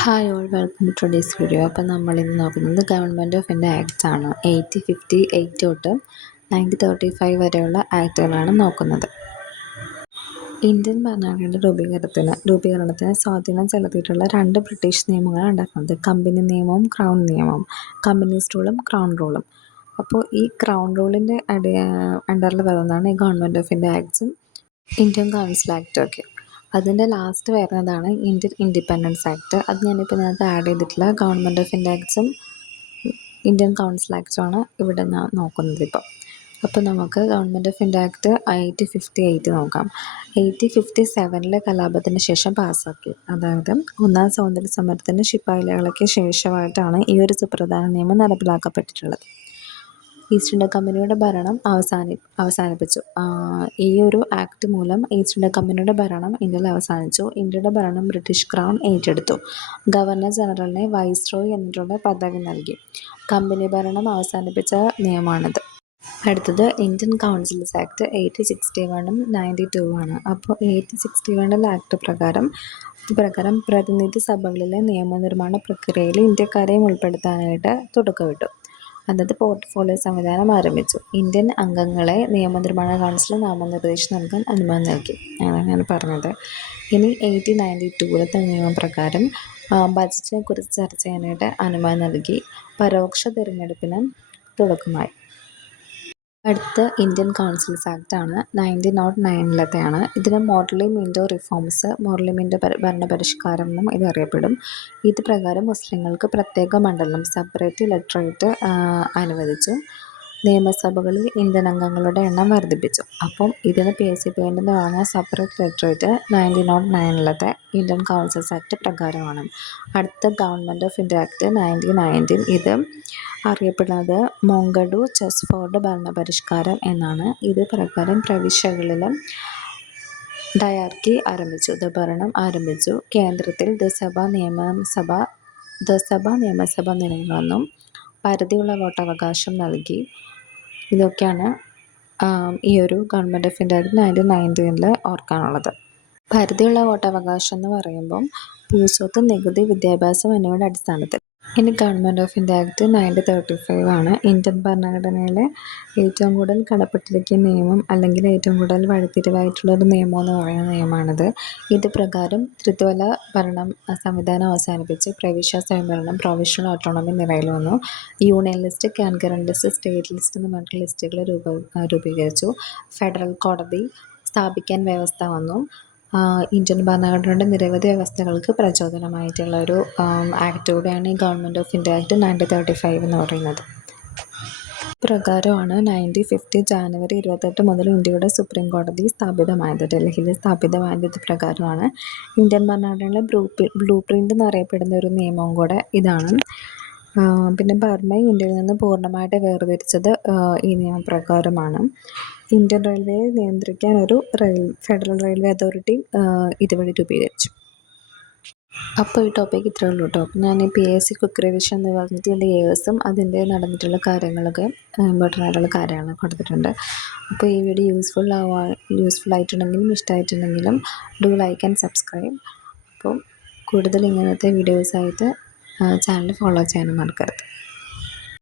Hi all welcome to today's video. അപ്പോൾ നമ്മളിന്ന് നോക്കുന്നത് ഗവൺമെൻറ് ഓഫ് ഇന്ത്യ ആക്ട്സ് ആണ്. 1858 തൊട്ട് 1935 വരെയുള്ള ആക്ടുകളാണ് നോക്കുന്നത്. ഇന്ത്യൻ ഭരണഘടനയുടെ രൂപീകരണത്തിന് സ്വാധീനം ചെലുത്തിയിട്ടുള്ള രണ്ട് ബ്രിട്ടീഷ് നിയമങ്ങളാണ് ഉണ്ടാക്കുന്നത്. കമ്പനി നിയമവും ക്രൗൺ നിയമവും. കമ്പനീസ് റൂളും ക്രൗൺ റൂളും. അപ്പോൾ ഈ ക്രൗൺ റൂളിൻ്റെ അണ്ടറിൽ വരുന്നതാണ് ഈ ഗവൺമെൻറ് ഓഫ് ഇന്ത്യ ആക്ട്സും ഇന്ത്യൻ കൗൺസിൽ ആക്റ്റും ഒക്കെ. അതിൻ്റെ ലാസ്റ്റ് വരുന്നതാണ് ഇന്ത്യൻ ഇൻഡിപെൻഡൻസ് ആക്ട്. അത് ഞാനിപ്പോൾ ഇതിനകത്ത് ആഡ് ചെയ്തിട്ടില്ല. ഗവൺമെൻറ് ഓഫ് ഇന്ത്യ ആക്ട്സും ഇന്ത്യൻ കൗൺസിൽ ആക്റ്റുമാണ് ഇവിടെ ഞാൻ നോക്കുന്നത് ഇപ്പോൾ. അപ്പോൾ നമുക്ക് ഗവൺമെൻറ് ഓഫ് ഇന്ത്യ ആക്ട് 1858 നോക്കാം. 1857 കലാപത്തിന് ശേഷം പാസ്സാക്കി. അതായത് ഒന്നാം സ്വാതന്ത്ര്യ സമരത്തിന് ശിപ്പായിലകളൊക്കെ ശേഷമായിട്ടാണ് ഈ ഒരു സുപ്രധാന നിയമം നടപ്പിലാക്കപ്പെട്ടിട്ടുള്ളത്. ഈസ്റ്റ് ഇന്ത്യ കമ്പനിയുടെ ഭരണം അവസാനിപ്പിച്ചു. ഈ ഒരു ആക്ട് മൂലം ഈസ്റ്റ് ഇന്ത്യ കമ്പനിയുടെ ഭരണം ഇന്ത്യയിൽ അവസാനിച്ചു. ഇന്ത്യയുടെ ഭരണം ബ്രിട്ടീഷ് ക്രൗൺ ഏറ്റെടുത്തു. ഗവർണർ ജനറലിനെ വൈസ്രോയ് എന്നിട്ടുള്ള പദവി നൽകി. കമ്പനി ഭരണം അവസാനിപ്പിച്ച നിയമമാണിത്. അടുത്തത് ഇന്ത്യൻ കൗൺസിൽസ് ആക്ട് 1861 92 ആണ്. അപ്പോൾ 1861 ആക്ട് പ്രകാരം പ്രതിനിധി സഭകളിലെ നിയമനിർമ്മാണ പ്രക്രിയയിൽ ഇന്ത്യക്കാരെയും ഉൾപ്പെടുത്താനായിട്ട് തുടക്കമിട്ടു. അതായത് പോർട്ട്ഫോളിയോ സംവിധാനം ആരംഭിച്ചു. ഇന്ത്യൻ അംഗങ്ങളെ നിയമനിർമ്മാണ കൗൺസിൽ നാമനിർദ്ദേശം നൽകാൻ അനുമതി നൽകി. അതാണ് ഞാൻ പറഞ്ഞത്. ഇനി 1892 നിയമപ്രകാരം ബജറ്റിനെ കുറിച്ച് ചർച്ച ചെയ്യാനായിട്ട് അനുമതി നൽകി. പരോക്ഷ തിരഞ്ഞെടുപ്പിന് തുടക്കമായി. അടുത്ത ഇന്ത്യൻ കൗൺസിൽസ് ആക്ട് ആണ്. 1909 ഇതിന് Morley Minto reforms, Morley Minto ഭരണപരിഷ്കാരം എന്നും ഇത് അറിയപ്പെടും. ഇത് പ്രകാരം മുസ്ലിങ്ങൾക്ക് പ്രത്യേക മണ്ഡലം സെപ്പറേറ്റ് ഇലക്ടറേറ്റ് അനുവദിച്ചു. നിയമസഭകളിൽ ഇന്ത്യൻ അംഗങ്ങളുടെ എണ്ണം വർദ്ധിപ്പിച്ചു. അപ്പം ഇതിന് PSC പോയിന്റ് എന്ന് പറഞ്ഞാൽ separate electorate 1909 Indian councils act പ്രകാരമാണ്. അടുത്ത ഗവൺമെൻറ് ഓഫ് ഇന്ത്യ ആക്ട് 1919 ഇത് അറിയപ്പെടുന്നത് മോങ്കഡു ചെസ്ഫോർഡ് ഭരണപരിഷ്കാരം എന്നാണ്. ഇത് പ്രകാരം പ്രവിശ്യകളിലും ഡയാർക്കി ആരംഭിച്ചു. ഭരണം ആരംഭിച്ചു. കേന്ദ്രത്തിൽ ദ്വിസഭ നിയമസഭ നിലവിൽ വന്നു. പരിധിയുള്ള വോട്ടവകാശം നൽകി. ഇതൊക്കെയാണ് ഈ ഒരു ഗവൺമെൻറ് ഓഫ് ഇന്ത്യ ആക്ട് 1919 ഓർക്കാനുള്ളത്. പരിധിയുള്ള വോട്ടവകാശം എന്ന് പറയുമ്പം ഭൂസ്വത്ത്, നികുതി, വിദ്യാഭ്യാസം എന്നിവയുടെ അടിസ്ഥാനത്തിൽ. ഇനി ഗവൺമെൻറ് ഓഫ് ഇന്ത്യ ആക്ട് 1935 ആണ്. ഇന്ത്യൻ ഭരണഘടനയിലെ ഏറ്റവും കൂടുതൽ കടപ്പെട്ടിരിക്കുന്ന നിയമം അല്ലെങ്കിൽ ഏറ്റവും കൂടുതൽ വഴിത്തിരിവായിട്ടുള്ളൊരു നിയമം എന്ന് പറയുന്ന നിയമമാണിത്. ഇത് പ്രകാരം ത്രിത്വല ഭരണം സംവിധാനം അവസാനിപ്പിച്ച് പ്രവിശ്യ സ്വയംഭരണം, പ്രൊവിഷണൽ ഓട്ടോണമി നിലയിൽ വന്നു. Union list, concurrent list, state list എന്ന് പറഞ്ഞിട്ടുള്ള ലിസ്റ്റുകൾ രൂപീകരിച്ചു. ഫെഡറൽ കോടതി സ്ഥാപിക്കാൻ വ്യവസ്ഥ വന്നു. ഇന്ത്യൻ ഭരണഘടനയുടെ നിരവധി വ്യവസ്ഥകൾക്ക് പ്രചോദനമായിട്ടുള്ള ഒരു ആക്ട് കൂടെയാണ് ഈ ഗവൺമെൻറ് ഓഫ് ഇന്ത്യ ആക്ട് 1935 എന്ന് പറയുന്നത്. പ്രകാരമാണ് 1950 ജാനുവരി 28 മുതൽ ഇന്ത്യയുടെ സുപ്രീം കോടതി സ്ഥാപിതമായത്. ഡൽഹിയിൽ സ്ഥാപിതമായത് ഇത് പ്രകാരമാണ്. ഇന്ത്യൻ ഭരണഘടനയിലെ ബ്ലൂ പ്രിൻ്റ് എന്നറിയപ്പെടുന്ന ഒരു നിയമവും കൂടെ ഇതാണ്. പിന്നെ ബർമയെ ഇന്ത്യയിൽ നിന്ന് പൂർണ്ണമായിട്ട് വേർതിരിച്ചത് ഈ നിയമപ്രകാരമാണ്. ഇന്ത്യൻ റെയിൽവേയെ നിയന്ത്രിക്കാൻ ഒരു ഫെഡറൽ റെയിൽവേ അതോറിറ്റി ഇതുവഴി രൂപീകരിച്ചു. അപ്പോൾ ഈ ടോപ്പിക്ക് ഇത്രയേ ഉള്ളൂ കേട്ടോ. ഞാൻ ഈ PSC ക്വിക്ക് റിവിഷൻ എന്ന് പറഞ്ഞിട്ട് ഇതിൻ്റെ ഇയേഴ്സും അതിൻ്റെ നടന്നിട്ടുള്ള കാര്യങ്ങളൊക്കെ ഇമ്പോർട്ടൻ്റ് ആയിട്ടുള്ള കാര്യങ്ങൾ കൊടുത്തിട്ടുണ്ട്. അപ്പോൾ ഈ വീഡിയോ യൂസ്ഫുൾ ആയിട്ടുണ്ടെങ്കിലും ഇഷ്ടമായിട്ടുണ്ടെങ്കിലും ഡു ലൈക്ക് ആൻഡ് സബ്സ്ക്രൈബ്. അപ്പോൾ കൂടുതൽ ഇങ്ങനത്തെ വീഡിയോസായിട്ട് ചാനൽ ഫോളോ ചെയ്യാനും മറക്കരുത്.